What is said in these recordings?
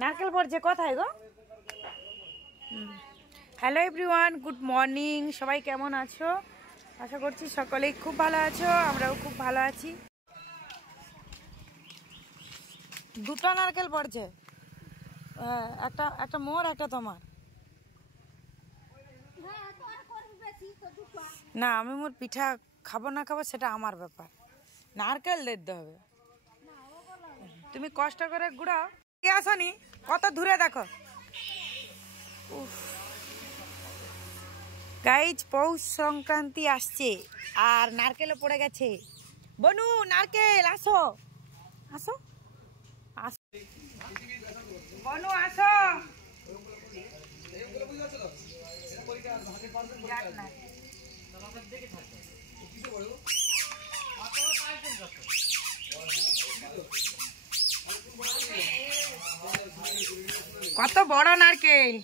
নারকেল পড়ছে কোথায় গো? Hello everyone, good morning. সবাই কেমন আছো? আশা করছি সকলেই খুব ভালো আছো, আমরাও খুব ভালো আছি। দুটো নারকেল পড়ছে, একটা একটা মোর, একটা তোমার। না, আমি মোর পিঠা খাবো না খাবো সেটা আমার ব্যাপার, নারকেল দিতে হবে। তুমি কষ্ট করে গুড়াও। আসনি কত দূরে দেখো। গাইজ পৌষ সংক্রান্তি আসছে আর নারকেলও পড়ে গেছে। বনু নারকেল আসো আসো আসো, বনু আসো। কত বড় নারকেল!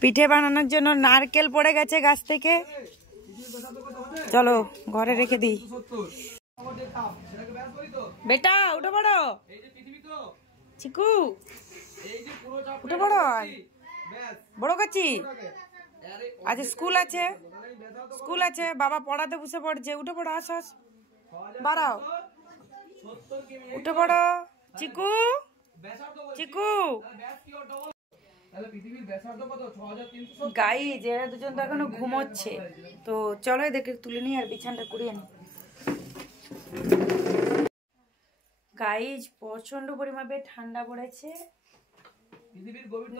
পিঠে বানানোর জন্য নারকেল পড়ে গেছে গাছ থেকে। চলো ঘরে রেখে দিই। বেটা উঠে পড়ো, চিকু উঠে পড়ো। বড় করছি, আজ স্কুল আছে, স্কুল আছে, বাবা পড়াতে বসে পড়ছে। উঠে পড়ো, আসো আসো, বাড়াও, উঠে পড়ো। চিকু চিকু গাইজ এরা দুজন তো এখনো ঘুমোচ্ছে, তো চলো এদেরকে তুলে নিই আর বিছানটা কুড়িয়ে নিই। গাইজ প্রচন্ড পরিমাণে ঠান্ডা পড়েছে।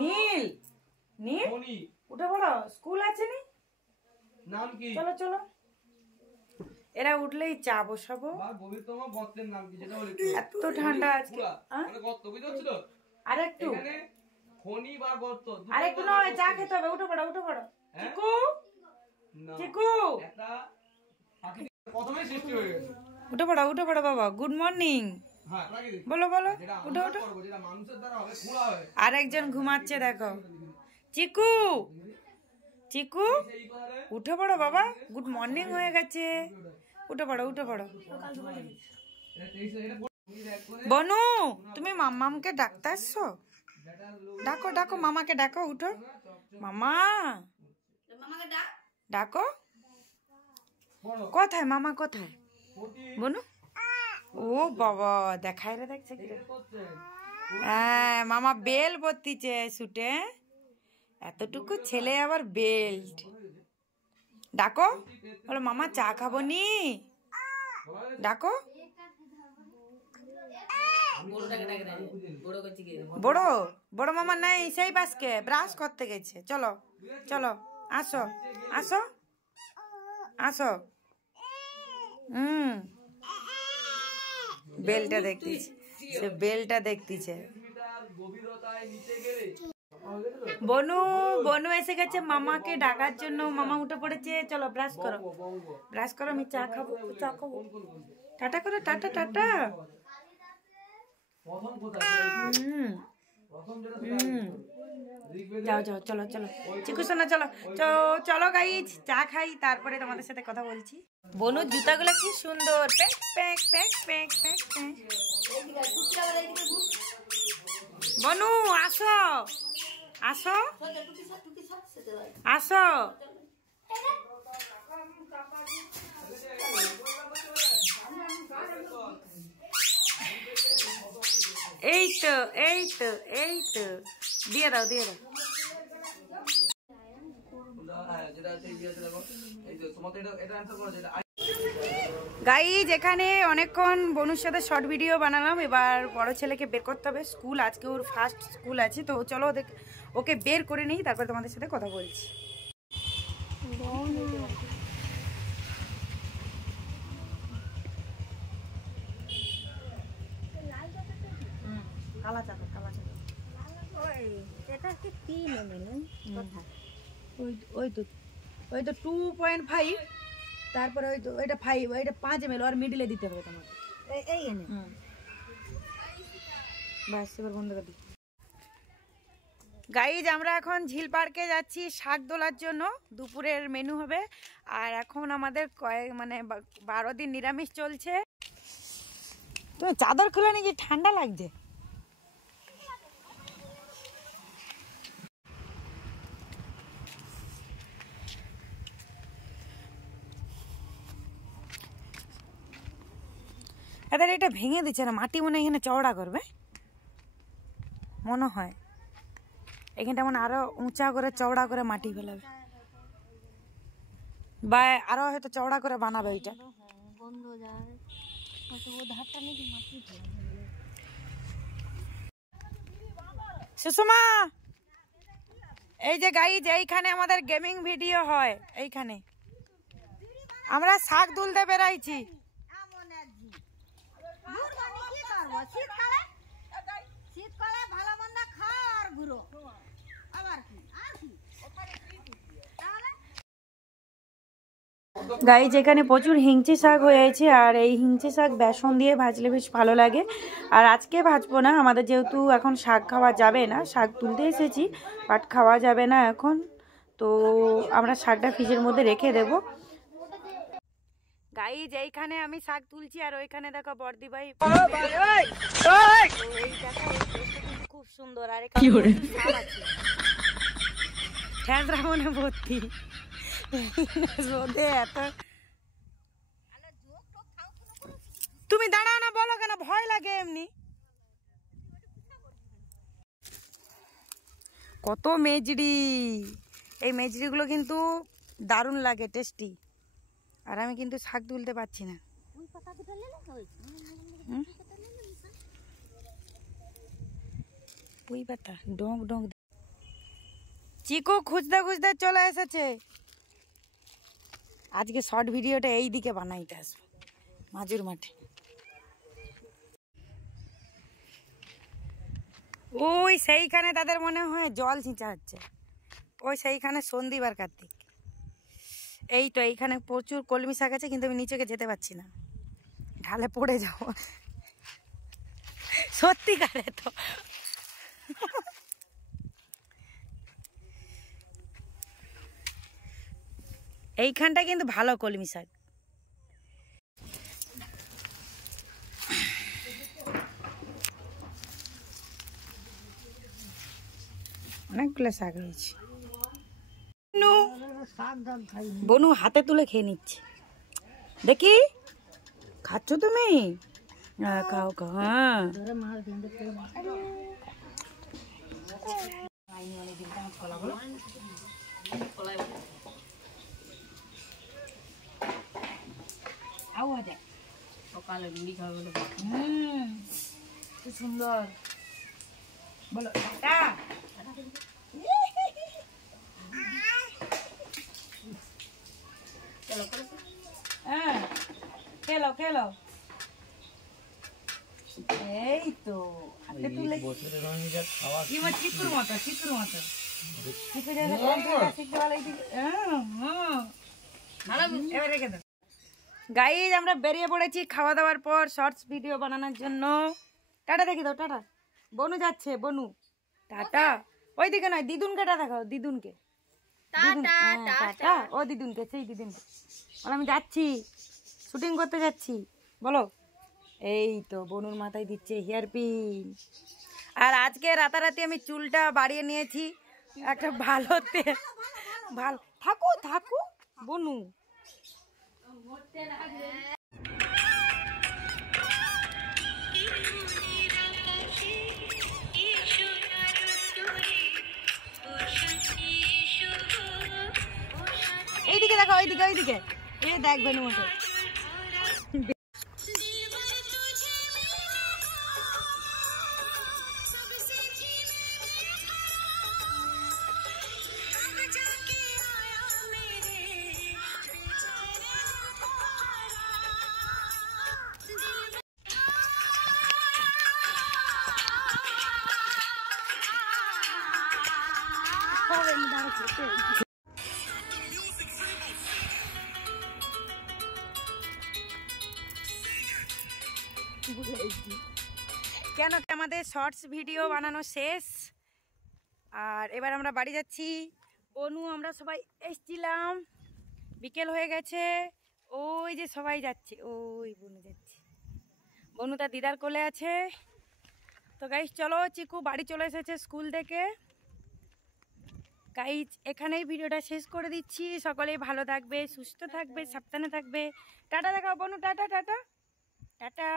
নীল নীল উঠে পড়ো, স্কুল আছে নি? চলো চলো, এরা উঠলেই চা বসাবো। এত ঠান্ডা আজকে। আরেকটু আরেকটু নয়, চা খেতে হবে। উঠে পড়ো উঠে পড়ো। চিকু চিকু উঠে পড়ো উঠে পড়ো বাবা। গুড মর্নিং বলো বলো, উঠো উঠো। আরেকজন ঘুমাচ্ছে দেখো। চিকু চিকু উঠে পড়ো বাবা, গুড মর্নিং হয়ে গেছে। উঠে পড়ো উঠে পড়ো। বনু তুমি মাম্মামকে ডাকতে আসছো? ডাকো ডাকো, মামাকে ডাকো, উঠো। মামা ডাকো। কোথায় মামা, কোথায় বনু? ও বাবা, দেখাই রে, দেখছে কি? হ্যাঁ, মামা বেল পরতিছে শুটে। এতটুকু ছেলে আবার বেল্ট। ডাকো, বলো মামা চা খাবো নি। ডাকো। বড় বড় মামা নেই, সেই বাসকে ব্রাশ করতে গেছে। চলো চলো, আসো আসো আসো। বেলটা দেখতেছে, সে বেলটা দেখতেছে। বনু বনু এসে গেছে মামাকে ডাকার জন্য। মামা উঠে পড়েছে। চলো ব্রাশ করো, ব্রাশ করো, আমি চা খাবো, চা খাবো। টাটা করো, টাটা টাটা। যাও যাও, চলো চলো চিকু সোনা, চলো চলো গাইজ চা খাই, তারপরে তোমাদের সাথে কথা বলছি। বনুর জুতাগুলো কি সুন্দর, প্যাক প্যাক প্যাক প্যাক প্যাক প্যাক। বনু আসো আসো আসো। এই তো এই তো এই তো, দিয়ে দাও দিয়ে দাও। গাইজ এখানে অনেকক্ষণ বনুর সাথে শর্ট ভিডিও বানালাম। এবার বড় ছেলেকে বের করতে হবে, স্কুল আজকে ওর ফার্স্ট স্কুল আছে। তো চলো ওকে বের করে নিই, তারপর তোমাদের সাথে কথা বলছি। কালা চাদর, কালা চাদর। ওই তো 2.5, তারপরে ওই তো ওইটা 5, ওইটা 5 ml আর মিডিলে দিতে হবে তোমাকে। এই এনে বাস, এবার বন্ধ করে দিই। গাইজ আমরা এখন ঝিল পার্কে যাচ্ছি শাক তোলার জন্য। দুপুরের মেনু হবে। আর এখন আমাদের 12 দিন নিরামিষ চলছে। তুমি চাদর খুলে নাকি ঠান্ডা লাগছে? এদের এটা ভেঙে দিচ্ছে না, মাটি মনে এখানে চওড়া করবে মনে হয়, এখানটা মনে আরো উঁচা করে চওড়া করে মাটি ফেলাবে, বা আরো হয়তো চওড়া করে বানাবে ওইটা। সুষমা, এই যে গাইজ, এইখানে আমাদের গেমিং ভিডিও হয়, এইখানে আমরা শাক তুলতে বেরাইছি। গাইজ এখানে প্রচুর হিংচে শাক হয়েছে, আর এই হিংচে শাক বেসন দিয়ে ভাজলে বেশ ভালো লাগে। আর আজকে ভাজবো না, আমাদের যেহেতু এখন শাক খাওয়া যাবে না, শাক তুলতে এসেছি বাট খাওয়া যাবে না এখন, তো আমরা শাকটা ফ্রিজের মধ্যে রেখে দেব। গাইজ এইখানে আমি শাক তুলছি, আর ওইখানে দেখো বর্দি ভাই খুব সুন্দর, আর এখানে ঠেঁচড়া মনে ভর্তি রোদে এত। তুমি দাঁড়াও না, বলো কেন, ভয় লাগে এমনি। কত মেজড়ি, এই মেজড়িগুলো কিন্তু দারুণ লাগে, টেস্টি। আর আমি কিন্তু শাক তুলতে পারছি না। পুঁই পাতা ডং ডং। চিকু খুঁজতে খুঁজতে চলে এসেছে। আজকে শর্ট ভিডিওটা এই দিকে বানাইতে আসবো, মাজুর মাঠে। ওই সেইখানে তাদের মনে হয় জল ছিঁচা হচ্ছে, ওই সেইখানে সন্দীপ আর কার্তিক। এই তো এইখানে প্রচুর কলমি শাক আছে, কিন্তু আমি নিচেকে যেতে পারছি না, ঢালে পড়ে যাবো। সত্যিকারে তো এইখানটা কিন্তু ভালো কলমি শাক। অনেকগুলো শাক হয়েছে, বনু হাতে তুলে খেয়ে নিচ্ছে। দেখি খাচ্ছ তুমি? খাও খাও। হ্যাঁ খুব সুন্দর, বলো হ্যাঁ খেলো খেলো। এই তো হাতে তুলে চিকুর মতো, চিকুর মতো। গাইজ আমরা বেরিয়ে পড়েছি খাওয়া দাওয়ার পর শর্টস ভিডিও বানানোর জন্য। টাটা দেখি দাও, টাটা। বনু যাচ্ছে, বনু টাটা। ওইদিকে নয়, দিদুনকে টাটা দেখাও, দিদুনকে টাটা। ও দিদুনকে, সেই দিদুনকে বলো আমি যাচ্ছি, শুটিং করতে যাচ্ছি বলো। এই তো বনুর মাথায় দিচ্ছে হেয়ার পিন। আর আজকে রাতারাতি আমি চুলটা বাড়িয়ে নিয়েছি একটা ভালো তেল। ভালো থাকো থাকো বনু। এইদিকে দেখো, ওইদিকে ওইদিকে, এ দেখ বেনু মতো। কেন আমাদের শর্টস ভিডিও বানানো শেষ, আর এবার আমরা বাড়ি যাচ্ছি। বনু আমরা সবাই এসছিলাম, বিকেল হয়ে গেছে, ওই যে সবাই যাচ্ছে, ওই বনু যাচ্ছে। বনু তার দিদার কোলে আছে। তো গাইস চলো, চিকু বাড়ি চলে এসেছে স্কুল থেকে। গাইস এখানেই ভিডিওটা শেষ করে দিচ্ছি। সকলেই ভালো থাকবে, সুস্থ থাকবে, সাবধানে থাকবে। টাটা দেখাও বনু, টাটা টাটা টাটা।